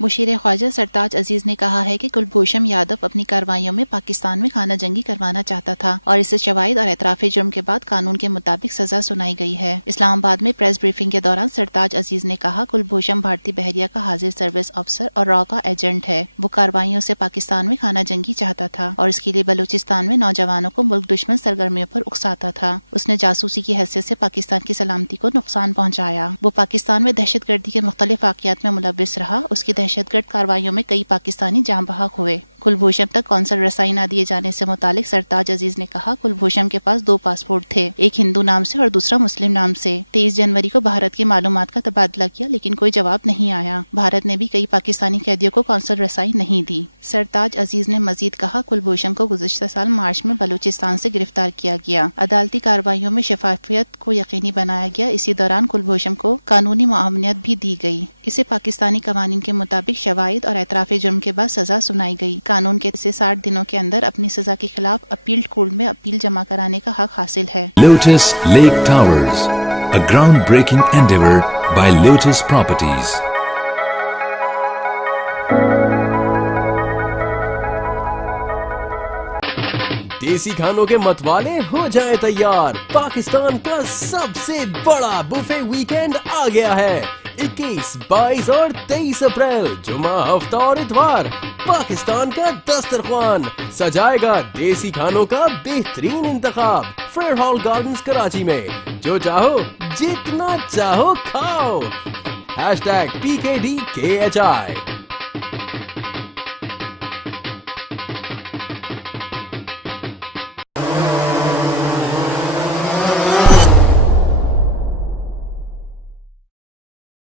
مشیر خارجہ سرتاج عزیز نے کہا ہے کہ کلبھوشن یادو اپنی کارروائیوں میں پاکستان میں خانہ جنگی کروانا چاہتا تھا اور اسے شواہد اور اعتراف جرم کے بعد قانون کے مطابق سزا سنائی گئی ہے۔ اسلام آباد میں پریس بریفنگ کے دوران سرتاج عزیز نے کہا کلبھوشن بھارتی بحریہ کا حاضر سروس افسر اور را کا ایجنٹ ہے۔ وہ کارروائیوں سے پاکستان میں خانہ جنگی چاہتا تھا اور اس کے لیے بلوچستان میں نوجوانوں کو ملک دشمن سرگرمیوں پر اکساتا تھا۔ اس نے جاسوسی کی حیثیت سے پاکستان کی سلامتی کو نقصان پہنچایا۔ وہ پاکستان میں دہشت گردی کے مختلف واقعات میں ملوث رہا۔ اس کی دہشت گرد کارروائیوں میں کئی پاکستانی جاں بحق ہوئے۔ کلبھوشن تک قونصل رسائی نہ دیے جانے سے متعلق سرتاج عزیز نے کہا کلبھوشن کے پاس 2 پاسپورٹ تھے، ایک ہندو نام سے اور دوسرا مسلم نام سے۔ 23 جنوری کو بھارت کی معلومات کا تبادلہ کیا لیکن کوئی جواب نہیں آیا۔ بھارت نے بھی کئی پاکستانی قیدیوں کو قونصل رسائی نہیں دی۔ سرتاج عزیز نے مزید کہا کلبھوشن کو گزشتہ سال مارچ میں بلوچستان سے گرفتار کیا گیا۔ عدالتی کارروائیوں میں شفافیت کو یقینی بنایا گیا۔ اسی دوران کلبھوشن کو قانونی معاونت بھی دی گئی۔ اسے پاکستانی قوانین کے مطابق شواہد اور اعتراف جرم کے بعد سزا سنائی گئی۔ قانون کے اسے 60 دنوں کے اندر اپنی سزا کے خلاف اپیل کورٹ میں اپیل جمع کرانے کا حق حاصل ہے۔ Lotus Lake Towers, a groundbreaking endeavor by Lotus Properties۔ دیسی کھانوں کے متوالے ہو جائیں تیار، پاکستان کا سب سے بڑا بوفے ویکینڈ آ گیا ہے۔ 21، 22 اور 23 اپریل جمعہ، ہفتہ اور اتوار پاکستان کا دسترخوان سجائے گا دیسی کھانوں کا بہترین انتخاب فیئر ہال گارڈنز کراچی میں۔ جو چاہو جتنا چاہو کھاؤ۔ #PKDKHI